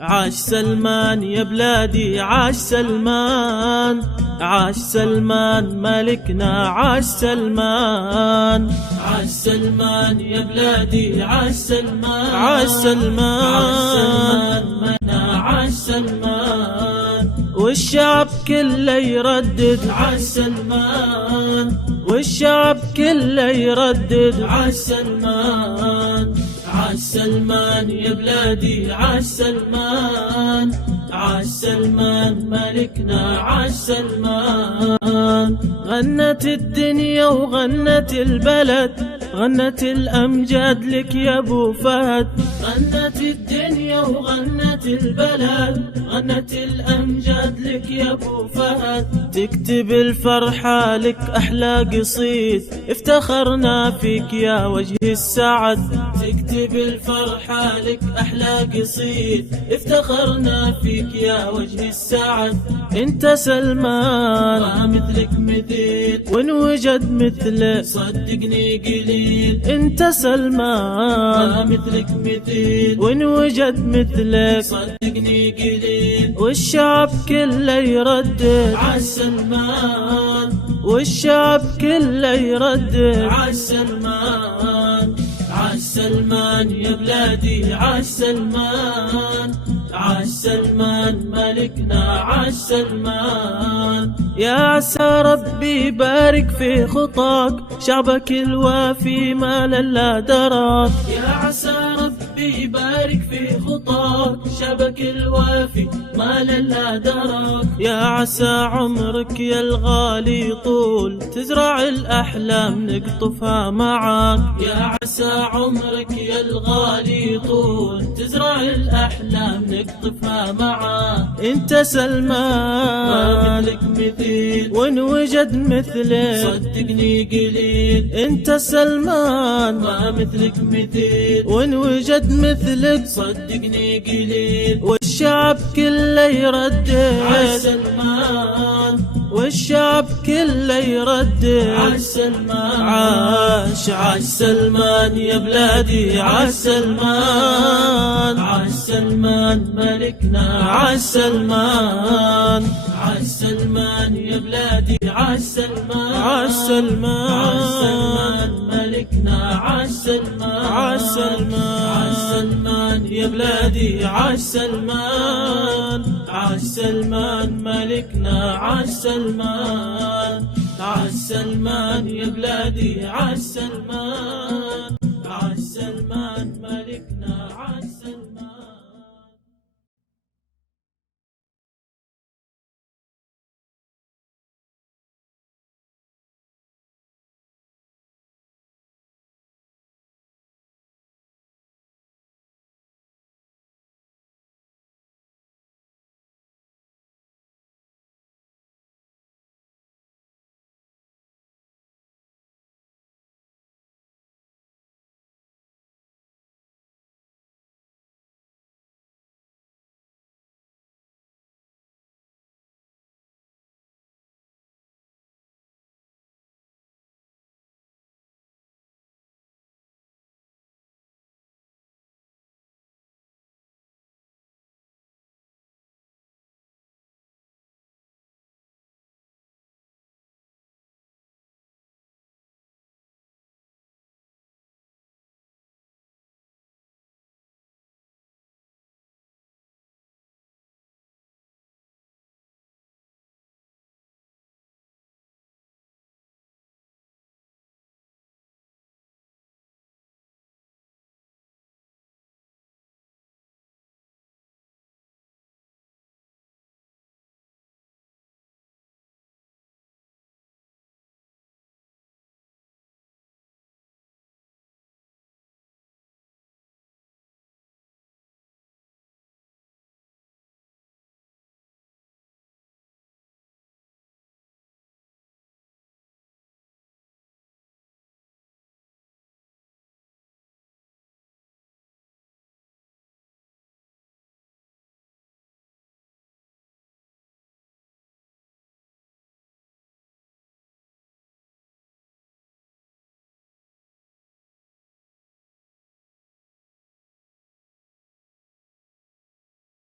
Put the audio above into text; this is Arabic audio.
عاش سلمان يا بلادي، عاش سلمان، عاش سلمان ملكنا، عاش سلمان، عاش سلمان يا بلادي، عاش سلمان، عاش سلمان منا، عاش سلمان، والشعب كله يردد عاش سلمان، والشعب كله يردد عاش سلمان، عاش سلمان يا بلادي، عاش سلمان، عاش سلمان ملكنا، عاش سلمان. غنت الدنيا وغنت البلد، غنت الأمجاد لك يا أبو فهد، غنت الدنيا وغنت البلد، غنت الأمجاد لك يا أبو فهد، تكتب الفرحة لك أحلى قصيد، افتخرنا فيك يا وجه السعد، تكتب الفرحة لك أحلى قصيد، افتخرنا فيك يا وجه السعد. انت سلمان ما مثلك مثيل، وان وجد مثلك صدقني قليل، انت سلمان ما مثلك مثيل، وان وجد مثلك صدقني قليل، والشعب كله يردد عاش سلمان، والشعب كله يردد عاش سلمان، عاش سلمان يا بلادي، عاش سلمان، عاش سلمان ملكنا، عاش سلمان. يا عسى ربي يبارك في خطاك، شعبك الوافي ما لا دراك، يا عسى ربي يبارك في خطاك، شعبك الوافي ما لا دراك، يا عسى عمرك يا الغالي طول، تزرع الأحلام نقطفها معاك، يا عسى عمرك يا الغالي طول، تزرع الأحلام نقطفها معاك. انت سلمان ما مثلك مثيل، وان وجد مثلك صدقني قليل، انت سلمان ما مثلك مثيل، وان وجد مثلك صدقني قليل، والشعب كله يردد عاش سلمان، والشعب كله يردد عاش سلمان، عاش عاش سلمان يا بلادي، عاش سلمان، عاش سلمان ملكنا، عاش سلمان، عاش سلمان يا بلادي، عاش سلمان، عاش سلمان، عاش سلمان ملكنا، عاش سلمان، عاش سلمان، عاش سلمان يا بلادي، عاش سلمان، عاش سلمان ملكنا، عاش سلمان، عاش سلمان يا بلادي، عاش سلمان.